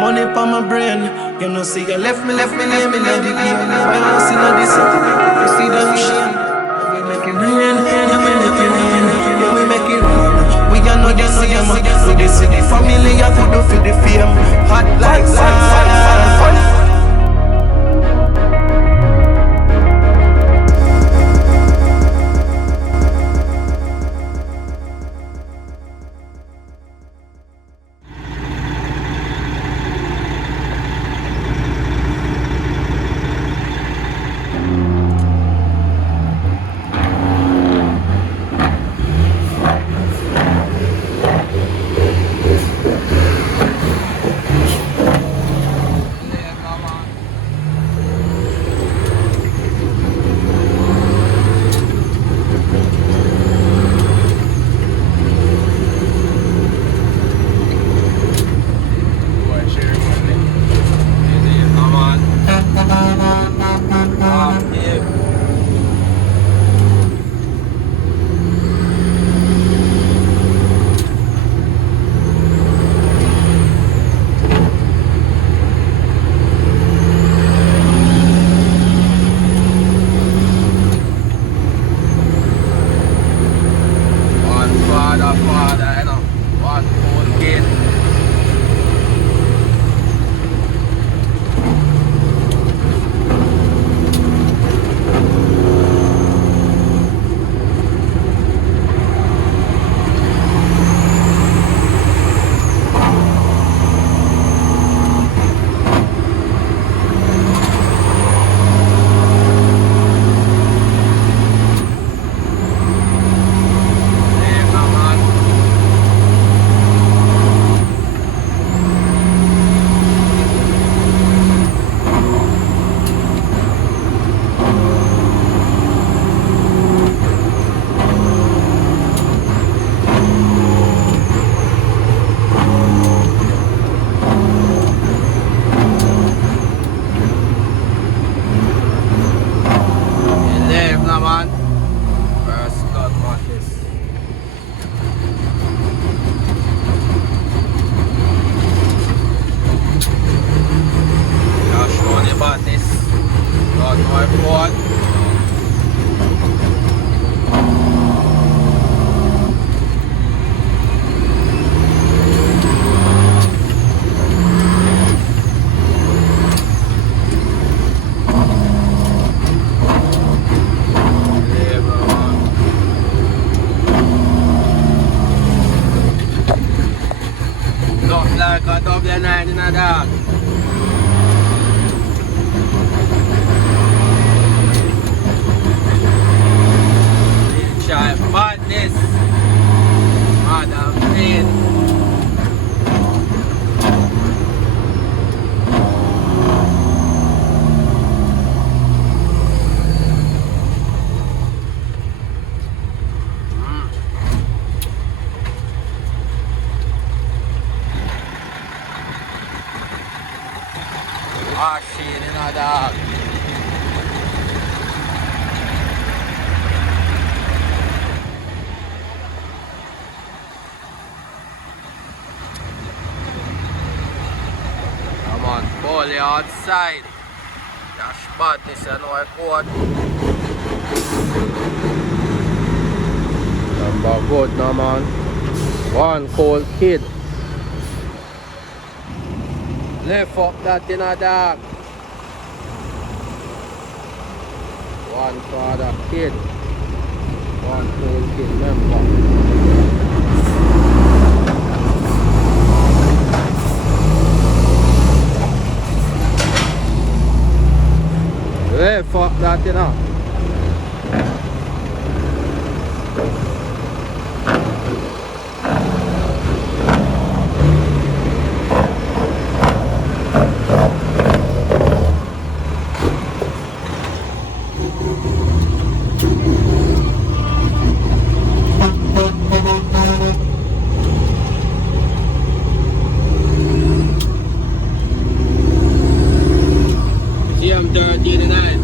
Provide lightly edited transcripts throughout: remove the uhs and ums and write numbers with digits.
Money pa my brain. You know, see, you left me, lay me down the pain. Violence in the city. You see them shame. We make it rain, yeah, we make it rain. Yeah, we make it rain. We are not the same. We the city family, I could do for the fame. Hot like fire. Like a W900. Shy badness. Madam pain. Machine in a dog. Come on, Kool outside. Dash badness and no code. Number good no man. One Kool kid. Lift up that in a dog. One for the kid. One Kool kid member. Lift up that in a. I'm 13 tonight.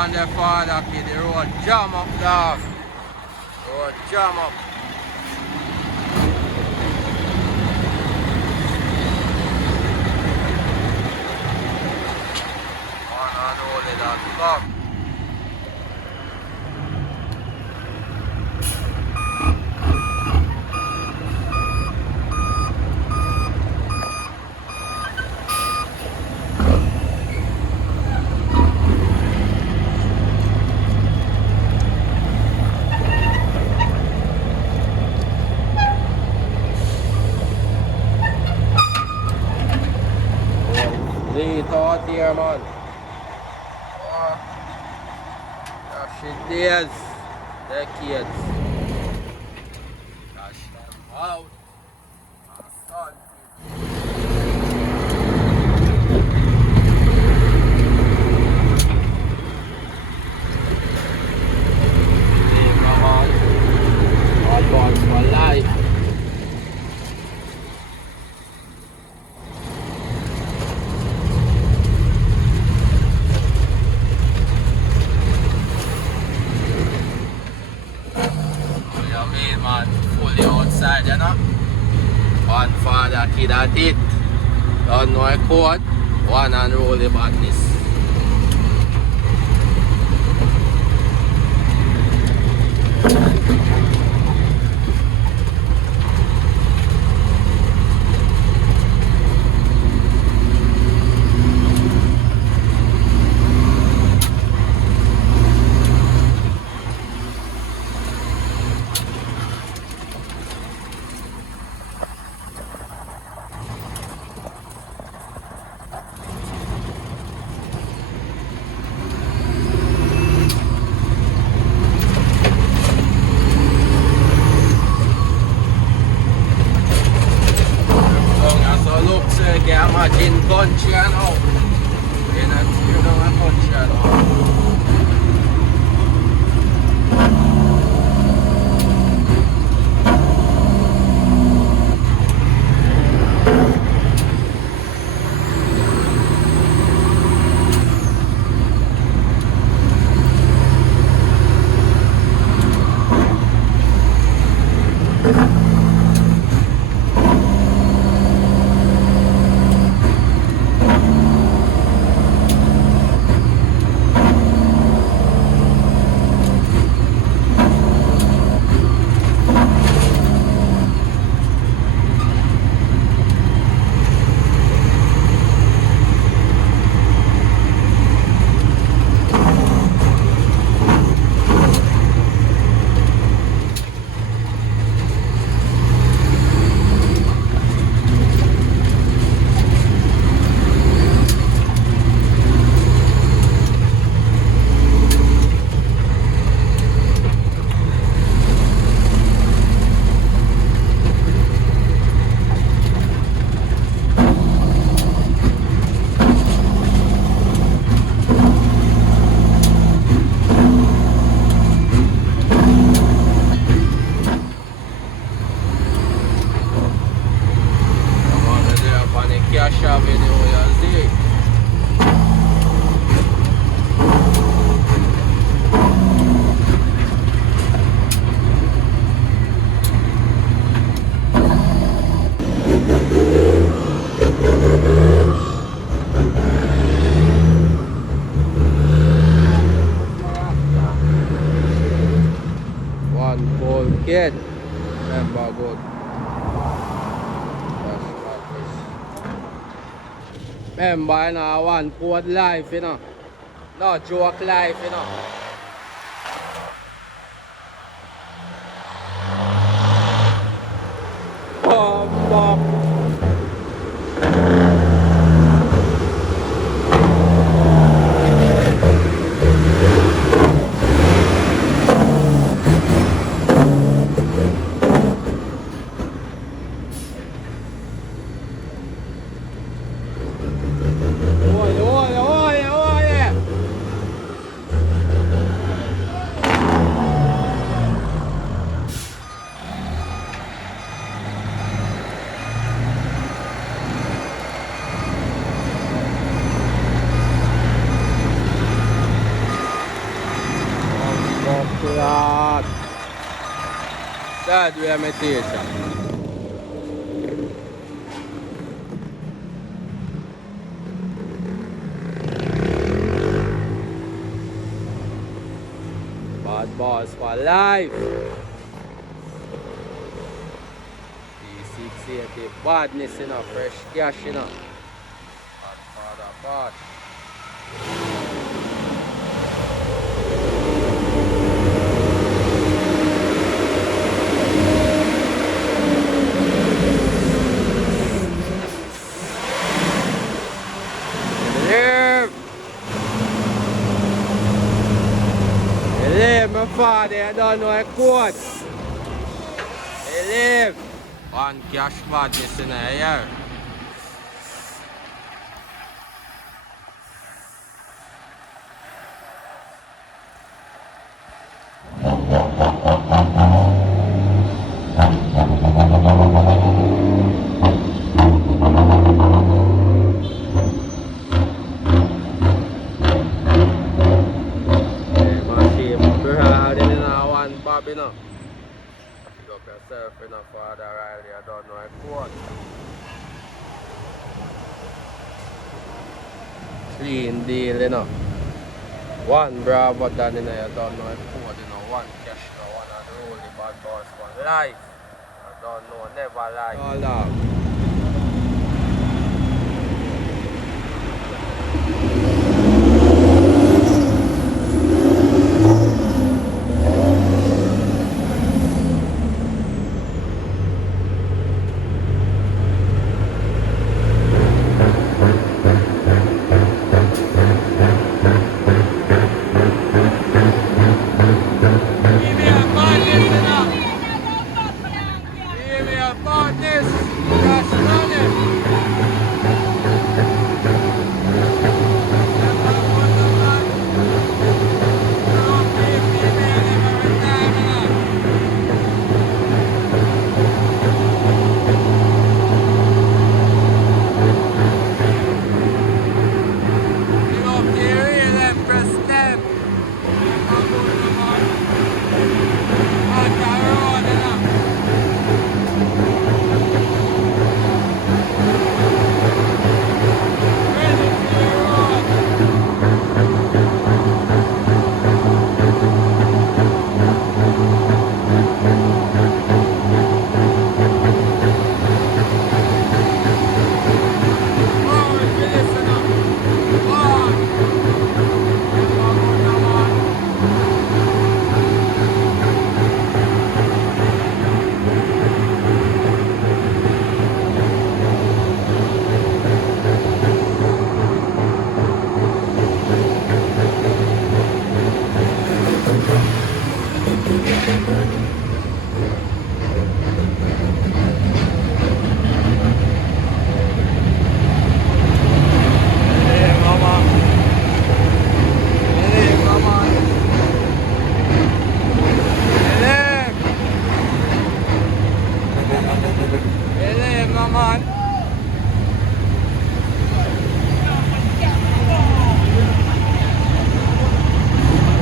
on there for that kid. The road jam up, dog. Road jam up. One and only that fuck. Lead out here, man. Oh, that shit is decades. Dash them out. Son. Leave my man. Advance for life. Man, fully outside, you know. One father kid at it. Don't know a code. One unruly badness. Imagine country now. We're not here now a country now. Kid, remember good. Remember, you know, one code life, you know. No joke life, you know. That way I'm teacher. Bad boss for life. 680 badness, you know, fresh cash, you know. Bad father, bad. Live, my father, I don't know a quote. He live. One cash badness in a year. You know, pick up yourself, you know, Father Riley, I don't know a quote. Clean deal, you know. One Bravo done, you know, I don't know a quote, you know. One cash, you know, one unruly bad boss, one life. I don't know, never lie. All out.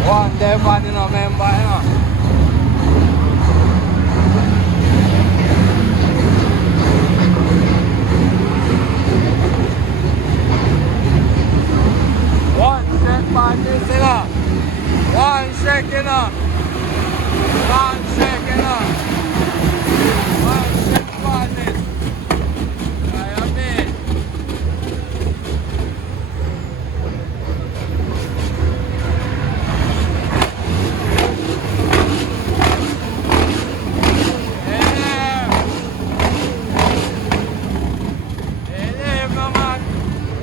One day, but you know, member, you know. One shake, man, this, you know. One shake, you know. One shake, you know. One shake, man, this. I mean.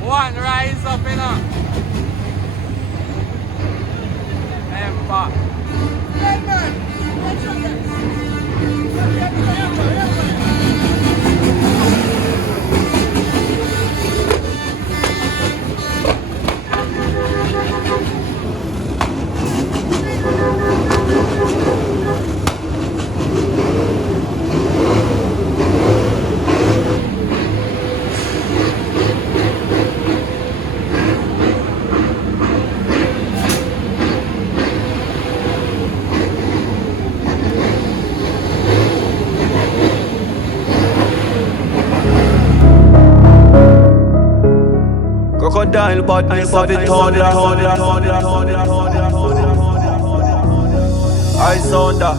One rise up, you know. Ember. badness of the town. I sound that.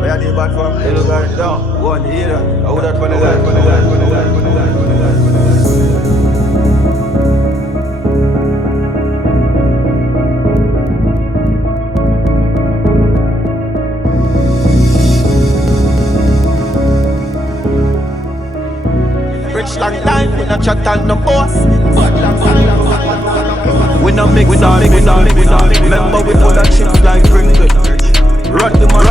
Where are they bad from? They look right down. Go on, you hear that? I would have 20 guys. Rich long time, we not chat and no boss. We not mix, we not. Remember we put that shit like Pringles. Run the man,